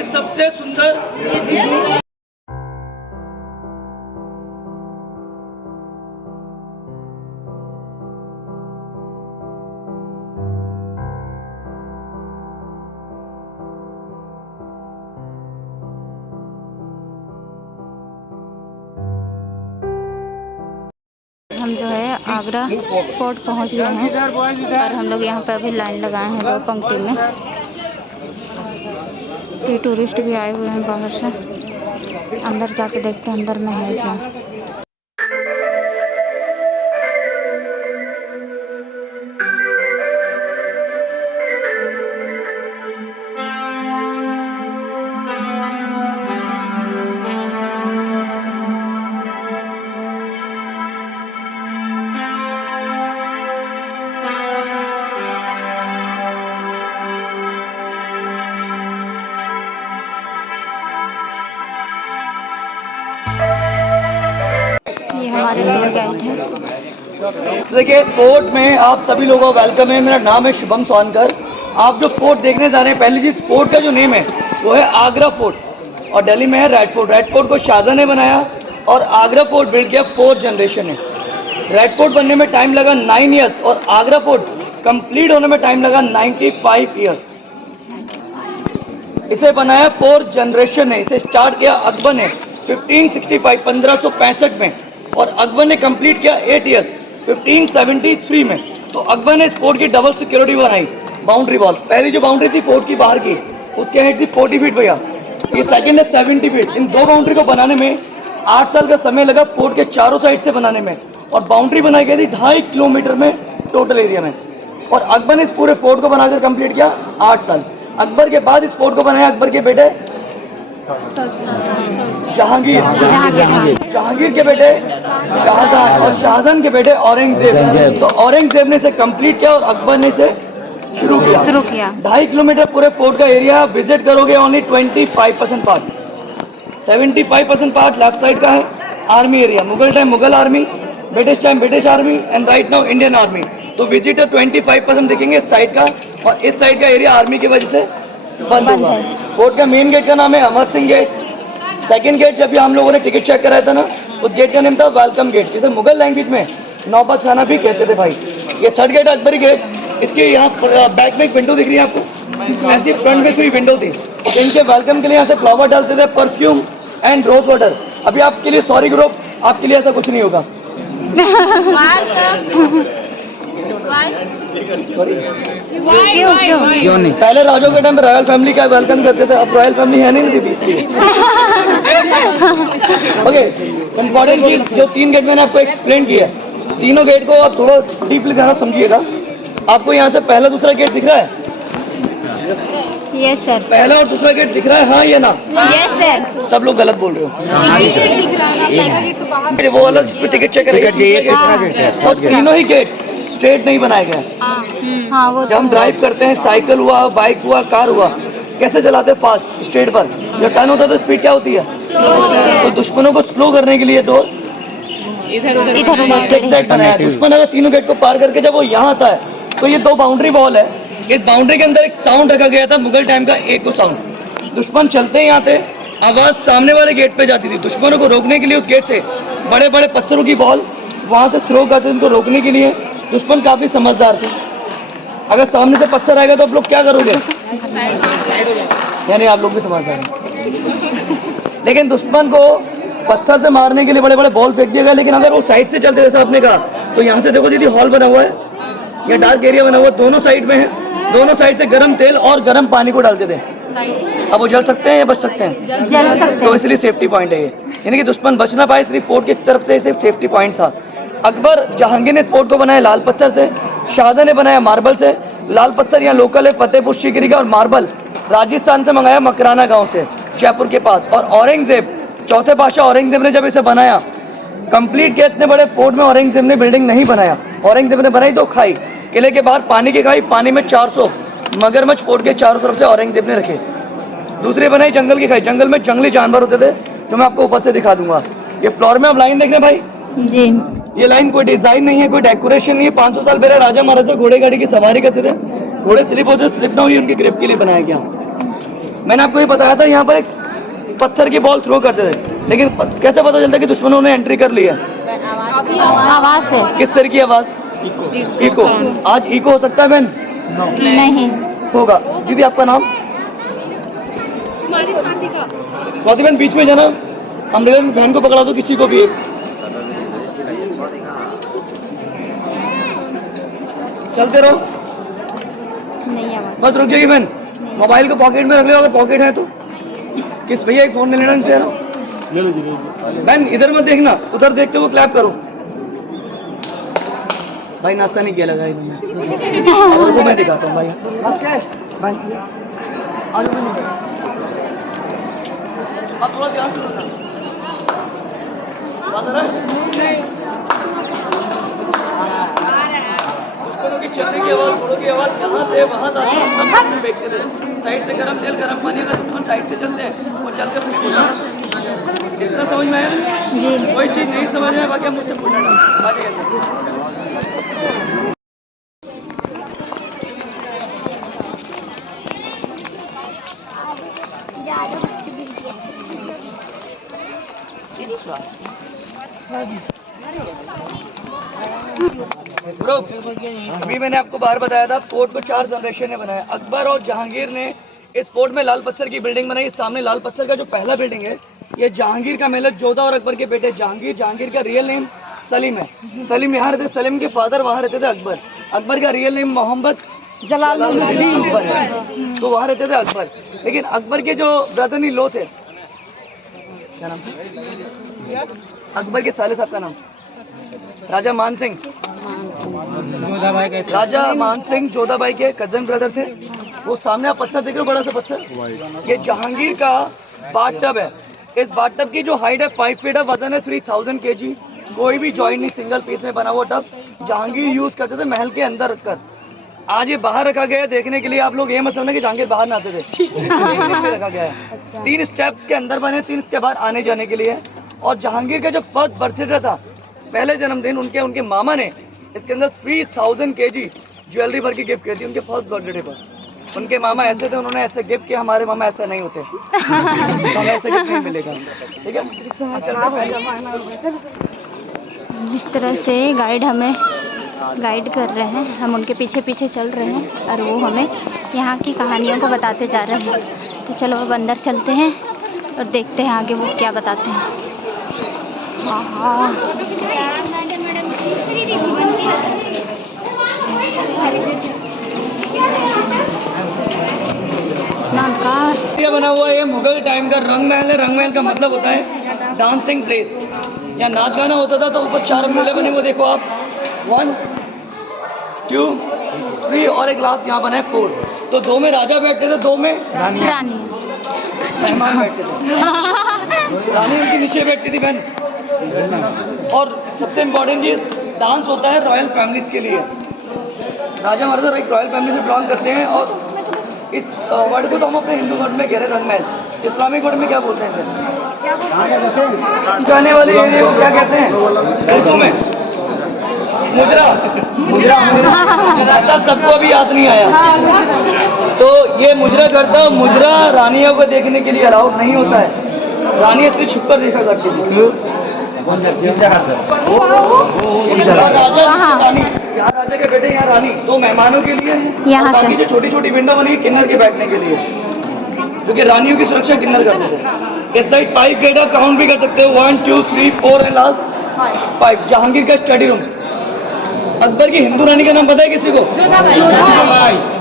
की सबसे सुंदर हम जो है आगरा फोर्ट पहुंच गए हैं और हम लोग यहाँ पे अभी लाइन लगाए हैं 2 पंक्ति में। ये टूरिस्ट भी आए हुए हैं बाहर से। अंदर जाके देखते हैं अंदर में है क्या। हमारे टूर गाइड हैं। देखिए फोर्ट में आप सभी लोगों का वेलकम है। मेरा नाम है शुभम सोनकर। आप जो फोर्ट देखने जा रहे हैं, पहले जिस फोर्ट का जो नेम है वो है आगरा फोर्ट और दिल्ली में है रेड फोर्ट। रेड फोर्ट को शाहजहां ने बनाया और आगरा फोर्ट बिल्ड किया 4 जनरेशन है। रेड फोर्ट बनने में टाइम लगा 9 ईयर्स और आगरा फोर्ट कंप्लीट होने में टाइम लगा 95 ईयर्स। इसे बनाया 4 जनरेशन ने। इसे स्टार्ट किया अकबर ने 1565 में और अकबर ने कंप्लीट किया 8 ईयर्स 1573 में। तो अकबर ने इस फोर्ट की डबल सिक्योरिटी बनाई, बाउंड्री वॉल। पहली जो बाउंड्री थी फोर्ट की बाहर की, उसके हाइट थी 40 फीट भैया। ये सेकंड है 70 फीट। इन 2 बाउंड्री को बनाने में 8 साल का समय लगा फोर्ट के चारों साइड से बनाने में और बाउंड्री बनाई गई थी 2.5 किलोमीटर में टोटल एरिया में। और अकबर ने इस पूरे फोर्ट को बनाकर कंप्लीट किया 8 साल। अकबर के बाद इस फोर्ट को बनाया अकबर के बेटे जहांगीर के बेटे शाहजहां और शाहजहां के बेटे औरंगजेब। तो औरंगजेब ने इसे कंप्लीट किया और अकबर ने इसे शुरू किया। 2.5 किलोमीटर पूरे फोर्ट का एरिया विजिट करोगे। Only 25% part, 75% part left side का है army area. Mughal time Mughal army, British time British army and right now Indian army. तो विजिटर 25% दिखेंगे इस साइड का और इस साइड का एरिया आर्मी की वजह से बंद होगा। फोर्ट का मेन गेट का नाम है Amar Singh gate. Second gate जब भी हम लोगों ने टिकट चेक कराया था ना, उस गेट का नेम था वेलकम गेट, जिसे मुगल लैंग्वेज में नौबत खाना भी कहते थे भाई। ये थर्ड गेट अकबरी गेट। इसके यहाँ बैक में एक विंडो दिख रही है आपको, ऐसी फ्रंट में 3 विंडो थी। इनके वेलकम के लिए यहाँ से फ्लावर डालते थे, परफ्यूम एंड रोज वाटर। अभी आपके लिए सॉरी ग्रुप, आपके लिए ऐसा कुछ नहीं होगा। क्यों नहीं? पहले राजों के टाइम में रॉयल फैमिली का वेलकम करते थे, अब रॉयल फैमिली है नहीं थी इसलिए। ओके, इम्पोर्टेंट चीज जो 3 गेट मैंने आपको एक्सप्लेन किया है, तीनों गेट को आप थोड़ा डीपली ध्यान समझिएगा। आपको यहाँ से पहला दूसरा गेट दिख रहा है? Yes sir. पहला और दूसरा गेट दिख रहा है, हाँ या ना? Yes sir. सब लोग गलत बोल रहे हो। वो वाला जिस पे टिकट चेक करेगा और तीनों ही गेट स्ट्रेट नहीं बनाए गए। हाँ, वो जब हम ड्राइव करते हैं, साइकिल हुआ, बाइक हुआ, कार हुआ, कैसे चलाते हैं? फास्ट स्ट्रेट पर। जब टर्न होता है तो स्पीड क्या होती है? तो दुश्मनों को स्लो करने के लिए डोर इधर बनाया। दुश्मन अगर तीनों गेट को पार करके जब वो यहाँ आता है तो ये 2 बाउंड्री वॉल है। इस बाउंड्री के अंदर एक साउंड रखा गया था मुगल टाइम का, एको साउंड। दुश्मन चलते ही आते, आवाज सामने वाले गेट पे जाती थी। दुश्मनों को रोकने के लिए उस गेट से बड़े बड़े पत्थरों की बॉल वहां से थ्रो करते थे उनको रोकने के लिए। दुश्मन काफी समझदार थे। अगर सामने से पत्थर आएगा तो आप लोग क्या करोगे? यानी आप लोग भी समझदार हैं। लेकिन दुश्मन को पत्थर से मारने के लिए बड़े बड़े बॉल फेंक दिया गया। लेकिन अगर वो साइड से चलते जैसा आपने कहा, तो यहाँ से देखो दीदी हॉल बना हुआ है, ये डार्क एरिया बना हुआ है, दोनों साइड में है। दोनों साइड से गर्म तेल और गर्म पानी को डालते थे। अब वो जल सकते हैं या बच सकते हैं? जल सकते हैं। तो इसलिए सेफ्टी पॉइंट है ये, यानी कि दुश्मन बच ना पाए, इसलिए फोर्ट की तरफ से सिर्फ सेफ्टी पॉइंट था। अकबर जहांगीर ने फोर्ट को बनाया लाल पत्थर से, शाहजहां ने बनाया मार्बल से। लाल पत्थर यहाँ लोकल है फतेहपुर सीकरी का, और मार्बल राजस्थान से मंगाया मकराना गांव से, जयपुर के पास। और औरंगजेब, चौथे बादशाह औरंगजेब ने जब इसे बनाया कंप्लीट किया, इतने बड़े फोर्ट में औरंगजेब ने बिल्डिंग नहीं बनाया। औरंगजेब ने बनाई 2 खाई, किले के बाहर पानी की खाई, पानी में 400 मगरमच्छ फोर्ट के चारों तरफ से औरंगजेब ने रखे। दूसरी बनाई जंगल की खाई, जंगल में जंगली जानवर होते थे जो मैं आपको ऊपर से दिखा दूंगा। ये फ्लोर में आप लाइन देख रहे हैं भाई जी, ये लाइन कोई डिजाइन नहीं है, कोई डेकोरेशन नहीं है। 500 साल पहले राजा महाराजा घोड़े गाड़ी की सवारी करते थे, घोड़े स्लिप होते, स्लिप ना हुई उनकी ग्रिप के लिए बनाया गया। मैंने आपको ये बताया था यहाँ पर एक पत्थर की बॉल थ्रो करते थे, लेकिन कैसे पता चलता कि दुश्मनों ने एंट्री कर ली है? आवाज से। किस तरह की आवाज? इको। आज इको हो सकता है बहन? नहीं होगा। दीदी आपका नाम? स्वाति बहन बीच में जाना, अमृता बहन को पकड़ा दो, किसी को भी एक। चलते रहो, नहीं आवाज। बस रुक जाइए बहन। मोबाइल को पॉकेट में रख लो, अगर पॉकेट है तो। किस भैया एक फोन ले लेना इनसे। बहन इधर मत देखना, उधर देखते हुए क्लैप करो। भाई नाश्ता नहीं किया लगा इन्होंने। मैं दिखाता हूँ भाई। भाई आ जाओ, आप थोड़ा ध्यान से सुनना। दुश्मनों की चलने की आवाज, घोड़ों की आवाज यहाँ से वहाँ तक फेंकते थे। साइड से गरम तेल गरम पानी, अगर दुश्मन साइड से चलते हैं और चलकर पूछना कितना समझ में आया? कोई चीज नहीं समझ में, बाकी मुझसे पूछना। ब्रो, अभी मैंने आपको बाहर बताया था फोर्ट को 4 जनरेशन ने बनाया। अकबर और जहांगीर ने इस फोर्ट में लाल पत्थर की बिल्डिंग बनाई। सामने लाल पत्थर का जो पहला बिल्डिंग है, ये जहांगीर का महल है। जोधा और अकबर के बेटे जहांगीर, जहांगीर का रियल नेम सलीम है। सलीम यहाँ रहते, सलीम के फादर वहाँ रहते थे अकबर। अकबर का रियल नेम मोहम्मद जलालुद्दीन अकबर है, तो वहाँ रहते थे अकबर। लेकिन अकबर के जो ब्रदर इन लॉ थे, क्या नाम था अकबर के साले साहब का नाम? राजा मान सिंह। राजा मान सिंह जोधाबाई के कजन ब्रदर थे। वो सामने आप पत्थर देख रहे हो, बड़ा सा पत्थर, ये जहांगीर का बाथटब है। इस बाथटब की जो हाइट है 5 फीट है, वजन है 3000 kg। कोई भी जॉइंट नहीं, सिंगल पीस में बना हुआ टब जहांगीर यूज करते थे महल के अंदर रखकर। आज ये बाहर रखा गया है देखने के लिए। आप लोग ये मत समझना कि जहांगीर बाहर ना आते थे, देखने में रखा गया है। 3 स्टेप्स के अंदर बने, 3 स्टेप बाहर आने जाने के लिए। और जहांगीर का जो फर्स्ट बर्थडे था, पहले जन्मदिन, उनके मामा ने इसके अंदर 3000 kg ज्वेलरी भर की गिफ्ट की थी उनके फर्स्ट बर्थडे पर। उनके मामा ऐसे थे, उन्होंने ऐसे गिफ्ट किया। हमारे मामा ऐसे नहीं होते, तो हमें ऐसे गिफ्ट नहीं मिलेगा, ठीक है? जिस तरह से गाइड हमें गाइड कर रहे हैं, हम उनके पीछे पीछे चल रहे हैं और वो हमें यहाँ की कहानियों को बताते जा रहे हैं। तो चलो अब अंदर चलते हैं और देखते हैं आगे वो क्या बताते हैं। ये बना हुआ है, ये मुगल टाइम का रंग महल है। रंग महल का मतलब होता है डांसिंग प्लेस। यहाँ नाच गाना होता था, तो ऊपर 4 मेले बने हुए देखो आप, 1 2 3 और एक लास्ट यहाँ बना है 4। तो 2 में राजा बैठते थे, 2 में रानी मेहमान बैठते थे। रानी उनके नीचे बैठती थी बहन। और सबसे इम्पोर्टेंट चीज, डांस होता है रॉयल फैमिलीज के लिए। राजा महाराजा एक रॉयल फैमिली से बिलोंग करते हैं। और इस वर्ड को तो हम अपने हिंदू वर्ड में कह रहे हैं रंगमहल, इस्लामिक वर्ड में क्या बोलते हैं इसे? जाने वाले एरिया को क्या कहते हैं उर्दू में? मुजरा। मुजरा सबको अभी याद नहीं आया। तो ये मुजरा करता, मुजरा रानियों को देखने के लिए अलाउड नहीं होता है। रानी इतनी छुपकर देखा करती थी। यहाँ राजा के बेटे, यहाँ रानी, 2 मेहमानों के लिए, यहाँ बाकी जो छोटी छोटी विंडो बनी है किन्नर के बैठने के लिए, क्योंकि रानियों की सुरक्षा किन्नर करते थे। इस साइड 5 गेट आप काउंट भी कर सकते हो, 1 2 3 4 एंड लास्ट 5। जहांगीर का स्टडी रूम। अकबर की हिंदू रानी का नाम पता है किसी को?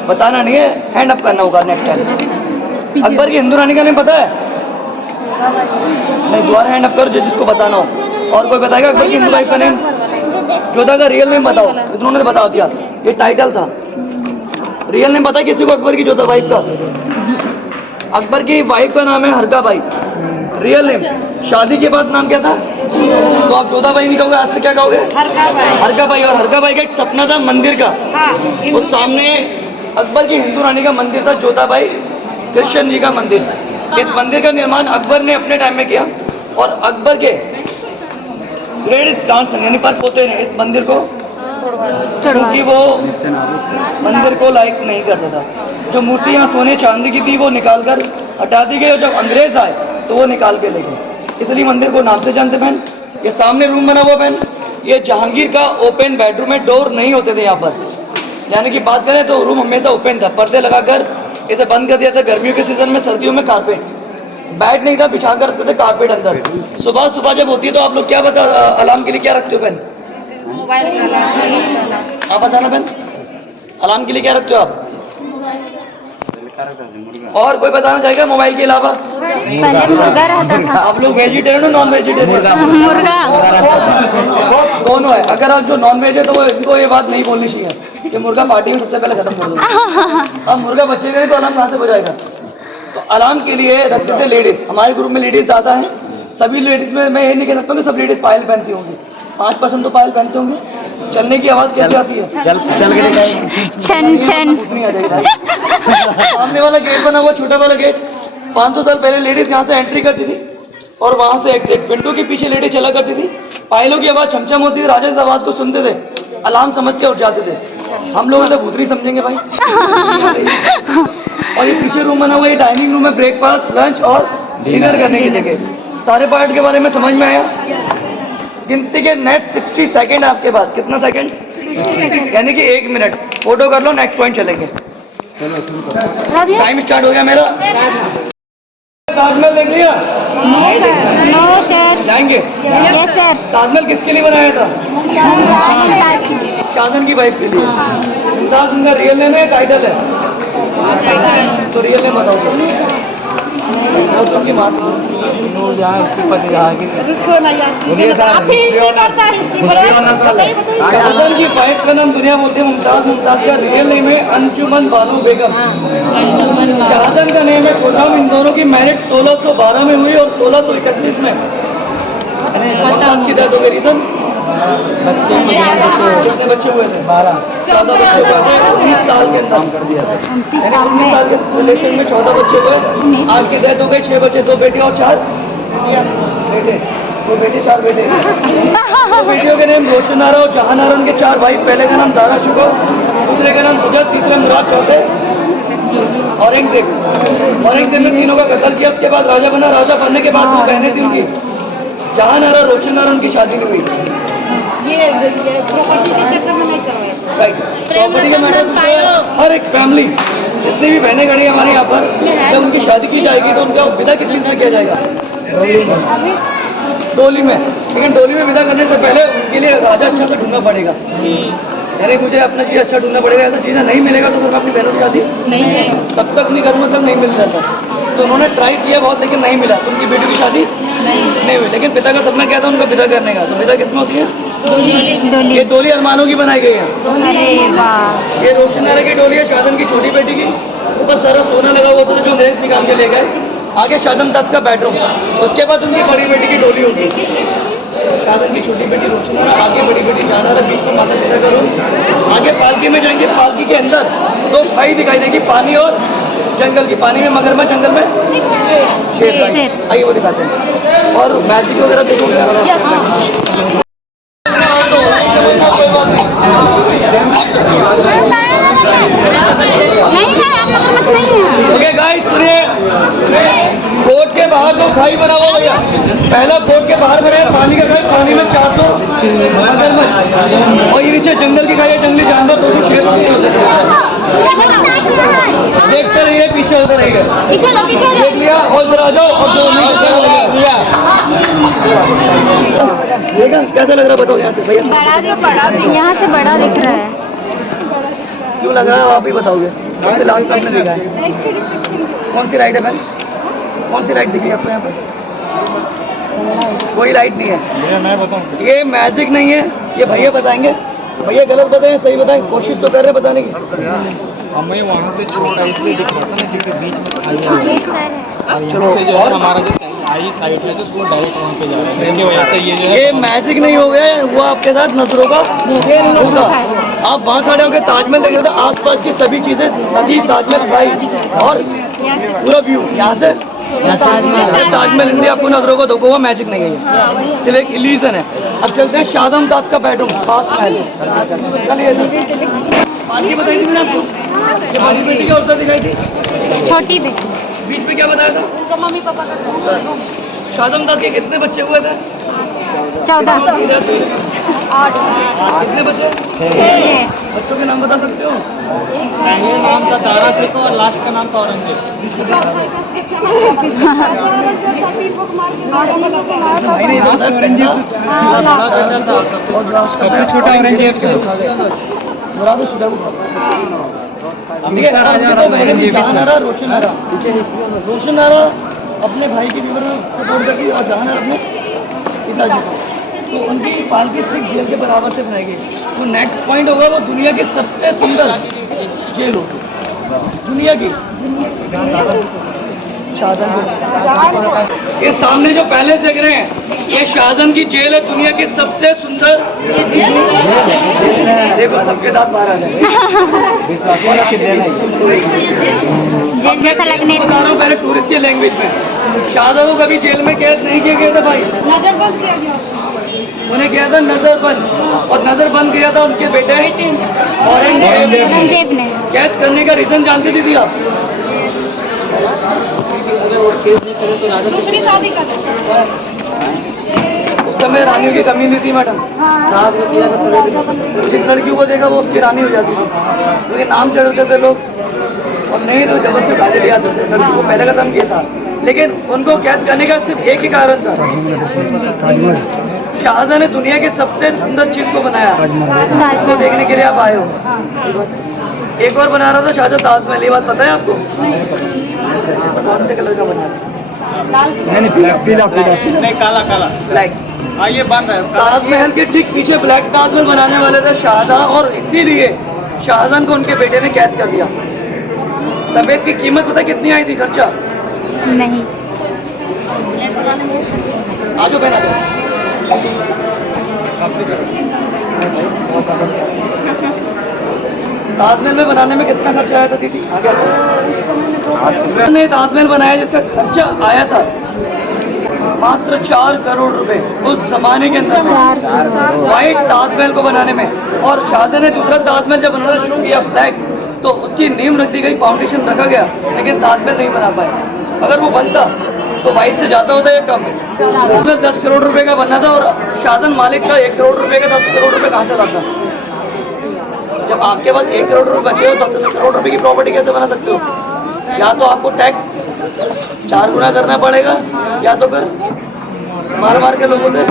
बताना नहीं है, हैंड अप करना होगा नेक्स्ट टाइम। अकबर की हिंदू रानी का नाम पता है? नहीं, दोबारा हैंड अप करो जिसको बताना हो। और कोई बताएगा अकबर की हिंदू वाइफ का नेम? जोधा का रियल नेम बताओ। इन्होंने बता दिया, ये टाइटल था। रियल नेम पता है किसी को अकबर की जोधा वाइफ का? अकबर की वाइफ का नाम है हरका बाई, रियल नेम। शादी के बाद नाम क्या था? तो आप जोधा बाई नहीं कहोगे, आज से क्या कहोगे? हरका बाई। और हरका बाई का एक सपना था मंदिर का। उस सामने अकबर की हिंदू रानी का मंदिर था, जोधा बाई कृष्ण जी का मंदिर। इस मंदिर का निर्माण अकबर ने अपने टाइम में किया। और अकबर के ग्रेट ग्रैंडसन यानी पर पोते ने इस मंदिर को क्योंकि वो मंदिर को लाइक नहीं करता था। जो मूर्ति यहाँ सोने चांदी की थी वो निकाल कर हटा दी गई और जब अंग्रेज आए तो वो निकाल के ले गए, इसलिए मंदिर को नाम से जानते बहन। ये सामने रूम बना हुआ बहन, ये जहांगीर का ओपन बेडरूम में, डोर नहीं होते थे यहाँ पर, यानी कि बात करें तो रूम हमेशा ओपन था, पर्दे लगाकर इसे बंद कर दिया था। गर्मियों के सीजन में, सर्दियों में कारपेट, बेड नहीं था, बिछा कर रखते थे कारपेट अंदर। सुबह सुबह जब होती है तो आप लोग क्या बता अलार्म के लिए क्या रखते हो बहन? मोबाइल का अलार्म। आप बताना बहन, अलार्म के लिए क्या रखते हो आप? और कोई बताना चाहेगा मोबाइल के अलावा? पहले मुर्गा रहता था। आप लोग वेजिटेरियन हो नॉन वेजिटेरियन? मुर्गा दोनों है। अगर आप जो नॉन वेज है तो इनको ये बात नहीं बोलनी चाहिए कि मुर्गा पार्टी में सबसे पहले खत्म कर दो। अब मुर्गा बच्चे का तो अलार्म कहाँ से बजाएगा? तो अलार्म के लिए रखते थे लेडीज। हमारे ग्रुप में लेडीज ज़्यादा हैं, सभी लेडीज में मैं ये नहीं कह सकता हूँ कि सब लेडीज पायल पहनती होंगी, 5% तो पायल पहनते होंगे। चलने की आवाज़ कैसे आती है? चल के छन छन। उतनी आ जाएगी। सामने वाला गेट बना हुआ, छोटा वाला गेट, 500 साल पहले लेडीज यहाँ से एंट्री करती थी और वहाँ से एग्जिट। विंडो के पीछे लेडीज चला करती थी, पायलों की आवाज़ छमछम होती थी, राजा इस आवाज़ को सुनते थे, अलार्म समझ के उठ जाते थे। हम लोग ऐसे भूतरी समझेंगे भाई। और ये पीछे रूम बना हुआ, ये डाइनिंग रूम है, ब्रेकफास्ट, लंच और डिनर करने की जगह। सारे पार्ट के बारे में समझ में आया? गिनती के नेट 60 सेकेंड आपके पास। कितना सेकेंड? यानी कि 1 मिनट। फोटो कर लो, नेक्स्ट पॉइंट चलेंगे। टाइम स्टार्ट हो गया मेरा। ताजमहल देख लिया? No sir. जाएंगे? Yes sir. ताजमहल किसके लिए बनाया था? शाहजहां की वाइफ के लिए। मुमताज उनका रियल नेम है, टाइटल है? तो रियल नेम बताओ। उनकी माँ शाहजहां की वाइफ का नाम दुनिया बोलते हैं मुमताज। मुमताज का रियल नेम है अंजुमन बानो बेगम। शाहजहां का नेम है खुर्रम। इन दोनों की मैरिज 1612 में हुई और 1631 में मुमताज की डेथ हो गई। रीजन? कितने बच्चे हुए थे? 12। 14 बच्चे हुए थे 19 साल के अंदर कर दिया था। 19 साल के रिलेशन में 14 बच्चे हुए। आपकी डेथ हो गई, 6 बच्चे, 2 बेटी और 4 बेटे। 2 बेटे 4 बेटे। तो बेटियों के नाम रोशन आरा और जहान आरा। उनके 4 भाई। पहले का नाम दारा शुगर, दूसरे का नाम सुजत, तीसरे मुराद, चौथे औरंगजेब। औरंगजेब ने तीनों का कत्ल किया। उसके बाद राजा बना। राजा बनने के बाद 2 बहनें थी उनकी, जहान आरा, रोशन आरा। उनकी शादी नहीं हुई। प्रॉपर्टी के चक्कर में नहीं करवाया। हर एक फैमिली, जितनी भी बहनें खड़ी है हमारे यहाँ पर, जब उनकी शादी की जाएगी तो उनका विदा किस चीज़ में किया जाएगा? डोली में। लेकिन डोली में विदा करने से पहले उनके लिए राजा अच्छा से ढूंढना पड़ेगा। अरे मुझे अपना चीज़ अच्छा ढूंढना पड़ेगा, ऐसा चीज़ें नहीं मिलेगा तो फिर मैं अपनी बहनों की शादी नहीं, तब तक नहीं करूँगा तब नहीं मिल जाता। तो उन्होंने ट्राई किया बहुत, लेकिन नहीं मिला। उनकी बेटी की शादी नहीं हुई। लेकिन पिता का सपना क्या था? उनका विदा करने का। तो विदा किसमें होती है? डोली। ये डोली अरमानों की बनाई गई है। अरे वाह। ये रोशन आरा की डोली है, शाहजहां की छोटी बेटी की। ऊपर सारा सोना लगा हुआ था जो अंग्रेज निकाल के ले गए। आगे शाहजहां तख्त का बेडरूम, उसके बाद उनकी बड़ी बेटी की डोली होगी। शाहजहां की छोटी बेटी रोशन आरा, आगे बड़ी बेटी जहान आरा, बीच में माता सीता का रूम। आगे पालकी में जाएंगे। पालकी के अंदर 2 खाई दिखाई देगी, पानी और जंगल की। पानी में मगरमच्छ, जंगल में शेर। आइए वो दिखाते हैं। और मैजिक वगैरह देखोगे? ओके गाइस सुनिए, फोर्ट के बाहर 2 खाई बना हुआ भैया। पहला फोर्ट के बाहर बना है पानी का खाई, पानी में 400 मगरमच्छ। और ये नीचे जंगल की खाई है, जंगली जानवर 200 शेर। देखते रहिए, पीछे होते रहिए। देख लिया और इधर आ जाओ। और 2 मिनट देखा कैसा लग रहा है बताओ? यहाँ से भैया बड़ा, यहाँ से बड़ा दिख रहा है। क्यों लग रहा है आप ही बताओगे? सबसे लास्ट में आपने देखा है? कौन सी राइड है मैम? कौन सी राइड दिखी आपको यहाँ पर? कोई लाइट नहीं है। मैं बताऊँ? ये मैजिक नहीं है, ये भैया बताएंगे। भैया गलत बताएं सही बताएं, कोशिश तो कर रहे बताने की। हमें वहाँ से छोटा इसलिए दिख रहा था ना क्योंकि बीच में चलो। और हमारा जो आई साइड है तो वो डायरेक्ट वहाँ पे जा रहा है, इसकी वजह से ये जो है ये मैजिक नहीं हो गया है, हुआ आपके साथ नजरों का धोखा। आप वहाँ खड़े होकर ताजमहल देख रहे थे, आसपास की सभी चीजें नदी, ताजमहल, खाई और पूरा व्यू। यहाँ से ताजमहल इंडिया आपको नजरों को धोखा हुआ मैजिक नहीं है ये, सिर्फ एक इल्यूजन है। अब चलते हैं शादम ताज का बेडरूम खास महल। चलिए बाकी बताई थी मैंने आपको, ये बड़ी बेटी की औरतें दिखाई थी, छोटी बेटी बीच में क्या बताया था? उनका मम्मी पापा का शादम ताज के कितने बच्चे हुए थे? 14 कितने बच्चे? 6 बच्चों के नाम बता सकते हो? पहले नाम था दारा सिख और लास्ट का नाम था औरंगजेब। सबसे छोटा औरंगजेब रोशन आरा अपने भाई की विवर सपोर्ट करती और जहां अपने पिताजी को, तो उनकी पालकी स्टिक जेल के बराबर से बनाई गई। तो नेक्स्ट पॉइंट होगा वो दुनिया की सबसे सुंदर जेल होगी, दुनिया की शाहजहां। ये सामने जो पैलेस देख रहे हैं ये शाहजहां की जेल है, दुनिया की सबसे सुंदर। देखो सबके दांत बाहर आ जाए। जेल जैसा लगने पहले टूरिस्ट की लैंग्वेज में शाहजहां को कभी जेल में कैद नहीं किया गया था भाई, नजरबंद किया गया, उन्हें किया था नजरबंद, और नजरबंद किया था उनके बेटे औरंगजेब ने। कैद करने का रीजन जानते थे आप? दूसरी शादी का उस समय रानियों की कमी नहीं थी मैडम, जिस लड़कियों को देखा वो उसकी रानी हो जाती थी, क्योंकि नाम चढ़ते थे लोग और नहीं तो जबरदस्ती उठा के ले आते थे। लड़की को पहले कदम किया था, लेकिन उनको कैद करने का सिर्फ एक ही कारण था, शाहजहां ने दुनिया की सबसे सुंदर चीज को बनाया, उसको देखने के लिए आप आए हो। एक और बना रहा था शाहजहां ताजमहल, ये बात पता है आपको? कौन से कलर का बना रहा? नहीं काला काला ब्लैक। हाँ ये बन रहा है। ताजमहल के ठीक पीछे ब्लैक ताजमहल बनाने वाले थे शाहजहां, और इसीलिए शाहजहां को उनके बेटे ने कैद कर दिया। सफेद की कीमत पता कितनी आई थी, खर्चा? नहीं, आज बना ताजमहल में बनाने में कितना खर्चा आया था दीदी? ने ताजमहल बनाया जिसका खर्चा आया था मात्र 4 करोड़ रुपए उस जमाने के अंदर, व्हाइट ताजमहल को बनाने में। और शाहजहां ने दूसरा ताजमहल जब बनाना शुरू किया ब्लैक, तो उसकी नींव रख दी गई, फाउंडेशन रखा गया, लेकिन ताजमहल नहीं बना पाए। अगर वो बनता तो व्हाइट से ज्यादा होता है कम? ताजमहल 10 करोड़ रुपए का बनना था, और शाहजहां मालिक का 1 करोड़ रुपए का 10 करोड़ रुपए कहाँ से लाता? जब आपके पास 1 करोड़ रुपए बचे हो तो 10 करोड़ रुपए की प्रॉपर्टी कैसे बना सकते हो? या तो आपको टैक्स 4 गुना करना पड़ेगा, या तो फिर मार मार के लोगों से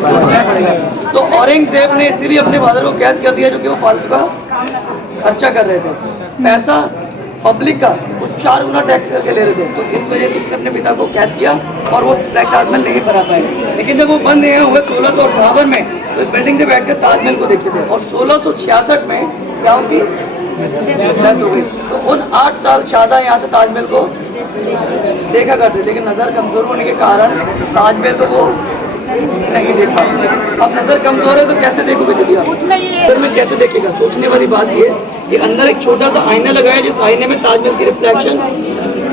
पड़ेगा। तो औरंगजेब ने इसीलिए अपने फादर को कैद कर दिया, जो कि वो फालतू का खर्चा कर रहे थे, पैसा पब्लिक का वो 4 गुना टैक्स करके ले रहे थे। तो इस वजह से उसने अपने पिता को कैद किया और वो ब्लैक ताजमहल नहीं बना पाए। लेकिन जब वो बंद हुए 1658 में, तो इस बिल्डिंग से बैठकर ताजमहल को देखते थे, और 1666 में क्या होगी डेथ हो गई। तो उन 8 साल शाहजहां यहाँ से ताजमहल को देखा करते, लेकिन नज़र कमजोर होने के कारण ताजमहल तो वो नहीं देख पाते। अब नजर कमजोर है तो कैसे देखोगे दीदी आप? अंदर में कैसे देखेगा? सोचने वाली बात ये कि अंदर एक छोटा सा आईना लगाया, जिस आईने में ताजमहल की रिफ्लेक्शन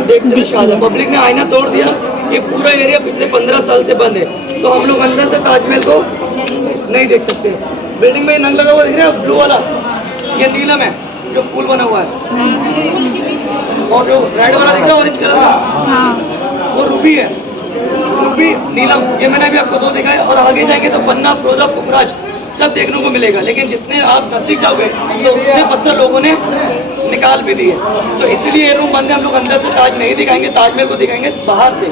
देखते थे शाहजहां। पब्लिक ने आईना तोड़ दिया, ये पूरा एरिया पिछले 15 साल से बंद है, तो हम लोग अंदर से ताजमहल को नहीं देख सकते। बिल्डिंग में नंग लगा हुआ दिख रहा है ब्लू वाला, ये नीलम है जो फूल बना हुआ है, और जो रेड वाला दिख रहा है ऑरेंज कलर का वो रूबी है, रूबी नीलम। ये मैंने अभी आपको 2 दिखाया, और आगे जाएंगे तो पन्ना, फिरोजा, पुखराज सब देखने को मिलेगा। लेकिन जितने आप नजदीक जाओगे तो उतने पत्थर लोगों ने निकाल भी दिए। तो इसीलिए ये रूम बंद है, हम लोग अंदर से ताज नहीं दिखाएंगे, ताजमहल को दिखाएंगे बाहर से।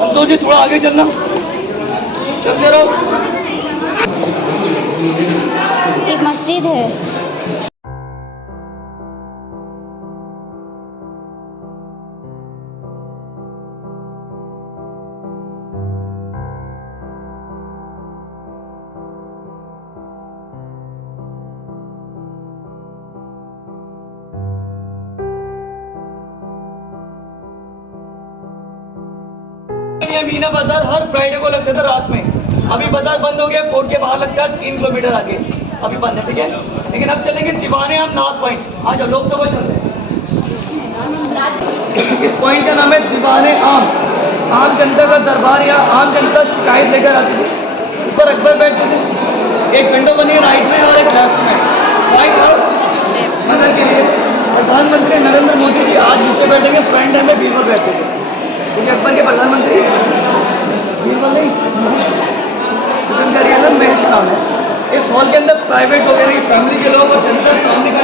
अंदर जी थोड़ा आगे चलना, चलते रहो। एक मस्जिद है। ये मीना बाजार हर फ्राइडे को लगता था रात में, अभी बाजार बंद हो गया, फोर्ट के बाहर लगता है 3 किलोमीटर आगे, अभी बंद है, ठीक है। लेकिन अब चलेंगे दीवाने हम लास्ट पॉइंट। आज लोग सब चलते हैं। इस पॉइंट का नाम है दीवाने आम। आम जनता का दरबार या आम जनता शिकायत लेकर आती थी। ऊपर अकबर बैठते थे, एक विंडो बनी है राइट में और एक लेफ्ट में, व्हाइट हाउस नगर के लिए। प्रधानमंत्री नरेंद्र मोदी जी आज नीचे बैठेंगे, फ्रंट में बीरबल बैठते थे, क्योंकि अकबर के प्रधानमंत्री बीरबल नहीं, ना महेश नाम है। इस हॉल के अंदर प्राइवेट वगैरह की फैमिली के लोग और जनता सामने का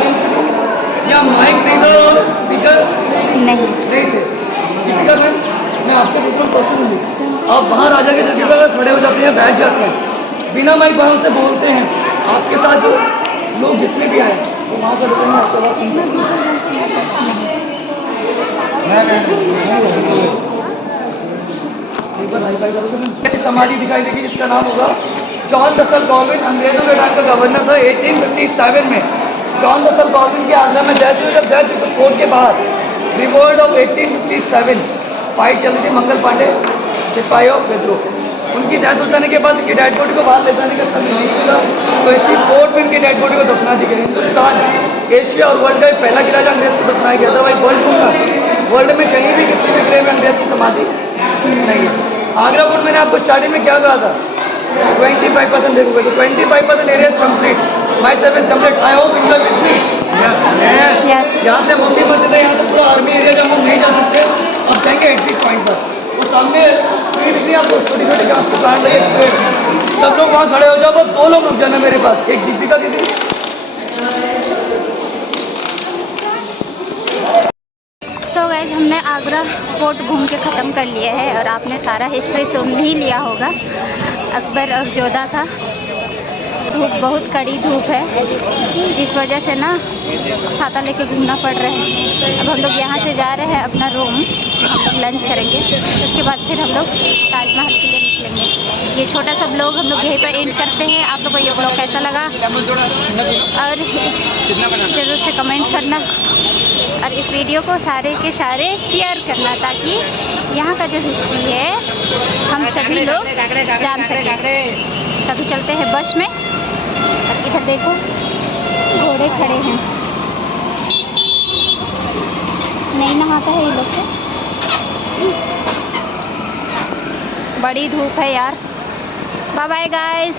या माइक नहीं था और स्पीकर नहीं थे। दीपिका मैम, मैं आपसे बिल्कुल क्वेश्चन नहीं, आप वहाँ राजा के जगह पर खड़े हो जाते हैं, बैठ जाते हैं, बिना माइक वहाँ से बोलते हैं, आपके साथ जो लोग जितने भी आए वो वहाँ से रुकेंगे, आपके बात सुनते हैं। समाधि दिखाई देगी जिसका नाम होगा जॉन रसल कॉल्विन। अंग्रेजों के टाइम का गवर्नर था 1857 में। जॉन रसल कॉल्विन की आगरा में डेथ हुई, जब डेथ हुई तो कोर्ट के बाहर रिवोल्ट ऑफ 1857 फाइट चल रही थी, मंगल पांडे सिपाही ऑफ विद्रोह। उनकी डेथ हो जाने के बाद उनकी डेड बॉडी को बाहर ले जाने का समय नहीं मिला, तो इसी कोर्ट में उनकी डेड बॉडी को दफना दी गई। हिंदुस्तान, एशिया और वर्ल्ड का पहला गिरा जहाँ अंग्रेज को दफनाया गया था। भाई वर्ल्ड में कहीं भी किसी भी ग्रेव में अंग्रेज की समाधि नहीं है। आगरा कोर्ट मैंने आपको स्टार्टिंग में क्या कहा था, 25% देखोगे तो 25% area complete. My service complete. I hope you are with me. यहाँ से मोदी मस्जिद है, यहाँ से पूरा आर्मी एरिया जहाँ हम नहीं जा सकते, अब जाएंगे एग्जिट पॉइंट पर। वो सामने नहीं, आपको छोटी छोटी घास के प्लांट लगे, सब लोग वहाँ खड़े हो जाओ, बस 2 लोग रुक जाना मेरे पास, एक दीपिका दीदी। सो गाइस, हमने आगरा कोर्ट घूम के ख़त्म कर लिया है और आपने सारा हिस्ट्री सुन ही लिया होगा अकबर और जोधा का। धूप, बहुत कड़ी धूप है, जिस वजह से ना छाता लेके घूमना पड़ रहा है। अब हम लोग यहाँ से जा रहे हैं अपना रूम, हम लोग लंच करेंगे, उसके बाद फिर हम लोग ताजमहल के लिए निकलेंगे। ये छोटा सा ब्लॉग हम लोग यहीं पर एंड करते हैं। आप लोगों को ये ब्लॉग कैसा लगा और ज़रूर से कमेंट करना और इस वीडियो को सारे के सारे शेयर करना, ताकि यहाँ का जो हिस्ट्री है हम सभी लोग जान सकें। तभी चलते हैं बस में। और इधर देखो घोड़े खड़े हैं, नहीं नहाता है ये लोग तो। बड़ी धूप है यार। Bye bye guys.